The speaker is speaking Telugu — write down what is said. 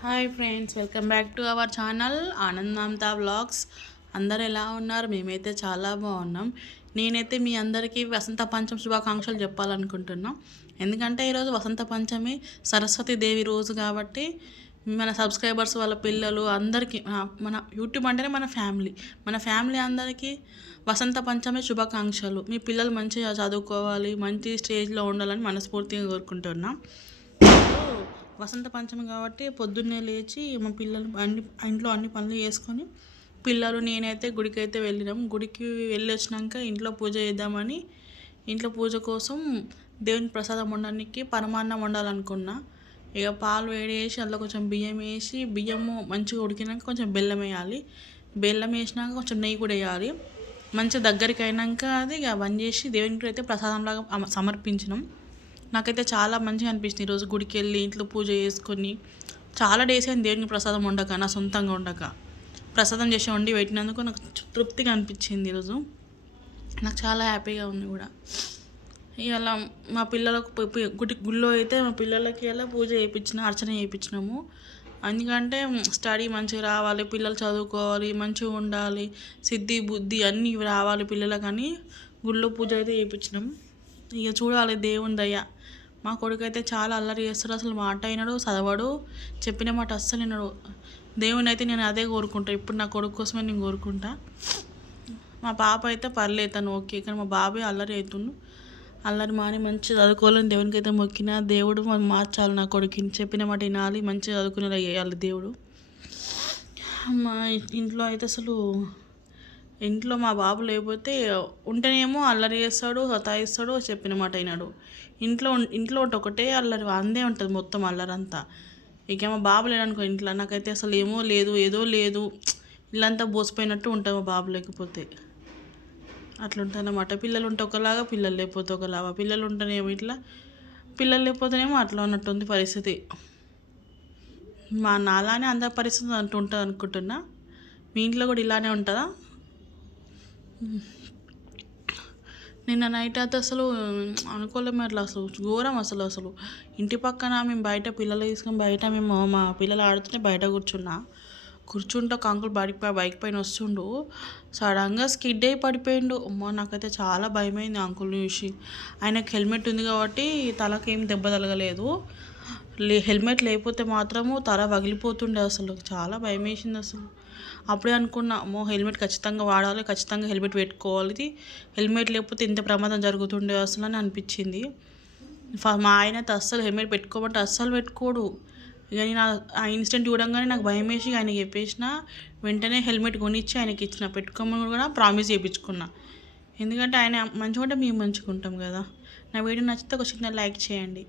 Hi friends, welcome back to our channel Anand Mamata vlogs. అందరు ఎలా ఉన్నారు? మేమైతే చాలా బాగున్నాం. నేనైతే మీ అందరికీ వసంత పంచమి శుభాకాంక్షలు చెప్పాలనుకుంటున్నాం. ఎందుకంటే ఈరోజు వసంత పంచమి సరస్వతి దేవి రోజు కాబట్టి మన సబ్స్క్రైబర్స్ వాళ్ళ పిల్లలు అందరికీ మన యూట్యూబ్ అంటేనే మన ఫ్యామిలీ అందరికీ వసంత పంచమి శుభాకాంక్షలు. మీ పిల్లలు మంచిగా చదువుకోవాలి, మంచి స్టేజ్లో ఉండాలని మనస్ఫూర్తిగా కోరుకుంటున్నాం. వసంత పంచమి కాబట్టి పొద్దున్నే లేచి మా పిల్లలు ఇంట్లో అన్ని పనులు చేసుకొని పిల్లలు నేనైతే గుడికి అయితే వెళ్ళినాం. గుడికి వెళ్ళి వచ్చినాక ఇంట్లో పూజ చేద్దామని ఇంట్లో పూజ కోసం దేవుని ప్రసాదం వండడానికి పరమాన్నం వండాలనుకున్నా. ఇక పాలు వేసి అందులో కొంచెం బియ్యం వేసి బియ్యము మంచిగా ఉడికినాక కొంచెం బెల్లం వేయాలి. బెల్లం వేసినాక కొంచెం నెయ్యి కూడా వేయాలి. మంచిగా దగ్గరికి అయినాక అది ఇక బంద్ చేసి దేవునికి అయితే ప్రసాదంలాగా సమర్పించినాం. నాకైతే చాలా మంచిగా అనిపిస్తుంది ఈరోజు గుడికి వెళ్ళి ఇంట్లో పూజ చేసుకొని. చాలా డేస్ అయింది దేవునికి ప్రసాదం వండక, నా సొంతంగా వండక. ప్రసాదం చేసి వండి పెట్టినందుకు నాకు తృప్తిగా అనిపించింది ఈరోజు. నాకు చాలా హ్యాపీగా ఉంది కూడా. ఇవాళ మా పిల్లలకు గుళ్ళో అయితే మా పిల్లలకి ఇలా పూజ అర్చన చేయించినాము. ఎందుకంటే స్టడీ మంచిగా రావాలి, పిల్లలు చదువుకోవాలి, మంచిగా ఉండాలి, సిద్ధి బుద్ధి అన్నీ రావాలి పిల్లలకని గుళ్ళో పూజ అయితే చేయించినాం. ఇక చూడాలి దేవుని దయ. మా కొడుకు అయితే చాలా అల్లరి చేస్తాడు, అసలు మాట అయినాడు, చదవడు, చెప్పిన మాట అస్సలు వినడు. దేవుని అయితే నేను అదే కోరుకుంటా, ఇప్పుడు నా కొడుకు కోసమే నేను కోరుకుంటా. మా పాప అయితే పర్లేదు, తను ఓకే, కానీ మా బాబాయ్ అల్లరి అవుతుండు. అల్లరి మాని మంచిగా చదువుకోవాలని దేవునికి అయితే మొక్కిన. దేవుడు మార్చాలి నా కొడుకుని, చెప్పిన మాట వినాలి, మంచిగా చదువుకునేలా చేయాలి దేవుడు. మా ఇంట్లో అయితే అసలు ఇంట్లో మా బాబు లేకపోతే ఉంటేనేమో అల్లరి చేస్తాడు, సతాయిస్తాడు, చెప్పిన మాట అయినాడు. ఇంట్లో ఒకటే అల్లరి అందే ఉంటుంది మొత్తం అల్లరంతా. ఇక మా బాబు లేడనుకో ఇంట్లో, నాకైతే అసలు ఏదో లేదు, ఇల్లంతా బోసిపోయినట్టు ఉంటుంది మా బాబు లేకపోతే. అట్లుంటుంది అన్నమాట. పిల్లలు ఉంటే ఒకలాగా, పిల్లలు లేకపోతే ఒకలాగా. పిల్లలు ఉంటేనేమో ఇట్లా, పిల్లలు లేకపోతేనేమో అట్లా ఉన్నట్టుంది పరిస్థితి. నాలానే అందరి పరిస్థితి ఉంటుంది అనుకుంటున్నా. మీ ఇంట్లో కూడా ఇలానే ఉంటుందా? నిన్న నైట్ అయితే అసలు అనుకోలేము, అట్లా అసలు ఘోరం. అసలు ఇంటి పక్కన మేము బయట పిల్లలు తీసుకొని మేము మా పిల్లలు ఆడుతుంటే బయట కూర్చుంటే ఒక అంకుల్ బైక్ పైన వస్తుండు, సడన్గా స్కిడ్ అయి పడిపోయిండు. అమ్మో, నాకైతే చాలా భయమైంది అంకుల్ని చూసి. ఆయనకు హెల్మెట్ ఉంది కాబట్టి తలకేం దెబ్బ తగలలేదు. హెల్మెట్ లేకపోతే మాత్రము తల పగిలిపోతుండే. అసలు చాలా భయం వేసింది. అసలు అప్పుడే అనుకున్నా, అమ్మో హెల్మెట్ ఖచ్చితంగా వాడాలి, ఖచ్చితంగా హెల్మెట్ పెట్టుకోవాలి, హెల్మెట్ లేకపోతే ఇంత ప్రమాదం జరుగుతుండే అసలు అని అనిపించింది. మా ఆయన అయితే అస్సలు హెల్మెట్ పెట్టుకోమంటే అస్సలు పెట్టుకోడు. ఇక నేను ఆ ఇన్సిడెంట్ చూడంగానే నాకు భయం వేసి ఆయనకి చెప్పేసిన. వెంటనే హెల్మెట్ కొనిచ్చి ఆయనకి ఇచ్చిన, పెట్టుకోమని కూడా ప్రామిస్ చేయించుకున్నా. ఎందుకంటే ఆయన మంచిగా ఉంటే మేము మంచిగా ఉంటాం కదా. నా వీడియో నచ్చితే ఒక చిన్న లైక్ చేయండి.